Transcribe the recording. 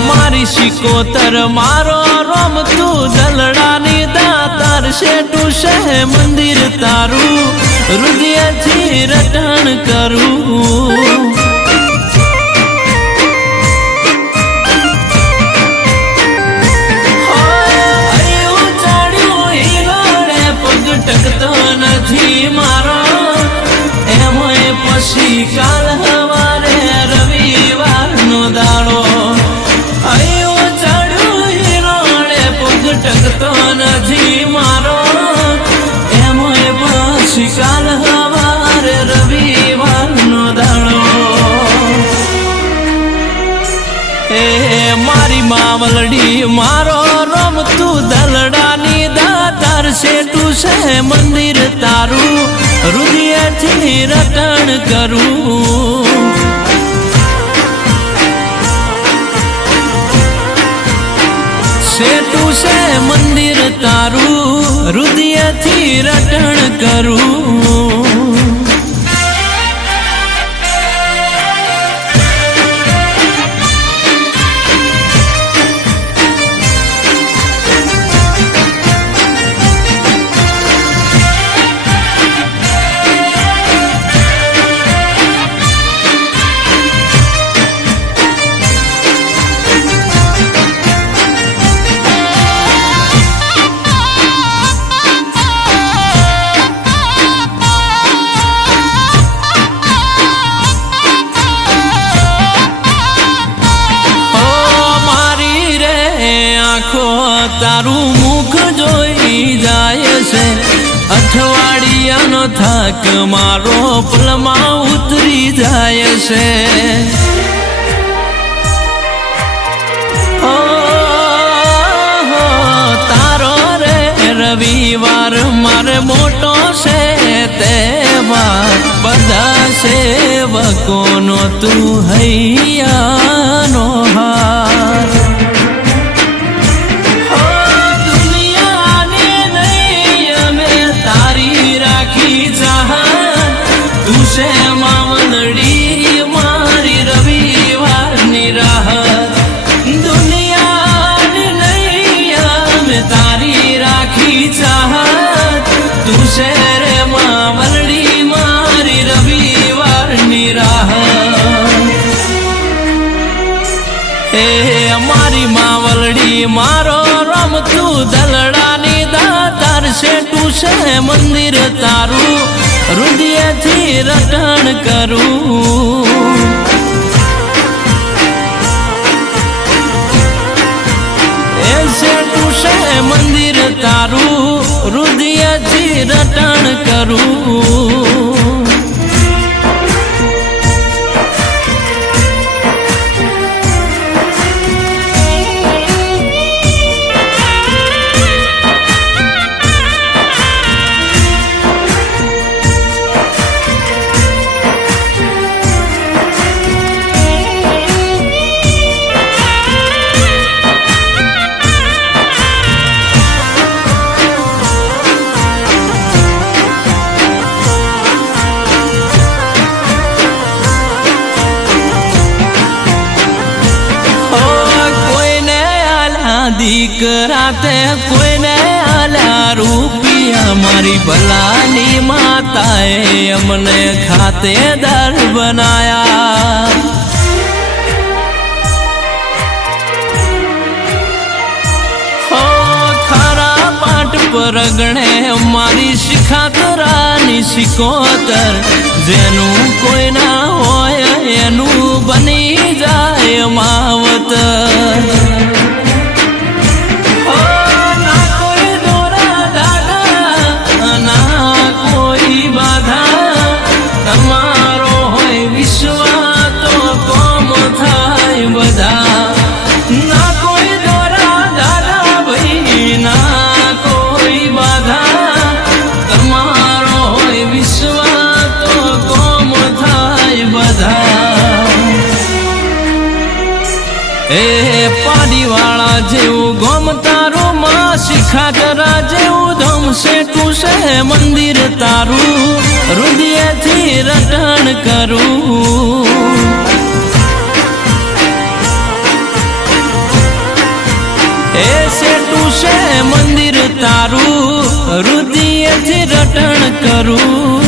મારી શિકોતર મારો રોમ તું દલડાની દાતાર શેઠું છે મંદિર તારું હૃદયથી રટણ કરું ટકતો નથી મારો એમાંય પછી કાલ હવારે રવિવારનો દાડો આયો ચડ્યું હિરોડે પગ ટકતો નથી મારો એમાંય પછી કાલ હવારે રવિવારનો દાડો મારી માવલડી મારો રોમ તું દલડાની દાતાર શેઠું છે મંદિર તારું હૃદયથી રટણ કરું શેઠું છે મંદિર તારું હૃદયથી રટણ કરું તારું મુખ જોઈ જાય છે અઠવાડિયાનો થાક મારો પલમાં ઉતરી જાય છે તારો રે રવિવાર મારે મોટો છે તહેવાર બધા સેવકોનો તું હૈયાનો હાર તુસે માવલડી મારી રવિવારની રાહત દુનિયાની નૈયા મેં તારી રાખી ચાહત તુસે રે માવલડી મારી રવિવારની રાહત મારી માવલડી મારો રોમ તું દલડાની દાતાર શેઠું છે મંદિર તારું હૃદયથી રટણ કરું એ શેઠું છે મંદિર તારું હૃદયથી રટણ કરું દીકરા તે કોઈને આલ્યા રૂપિયા મારી ભલાની માતાએ અમને ખાતેદાર બનાયા હો ખરા પાઠ પર ગણે મારી શિખાતરાની શિકોતર જેનું કોઈ ના હોય એનું બની જાય માવતર પાડીવાળા જેવું ગોમ તારું માં શિખાતરા જેવું ધમ શેઠું છે મંદિર તારું હૃદયથી રટણ કરું એ સેટું છે મંદિર તારું, રુદિયેથી રટણ કરું.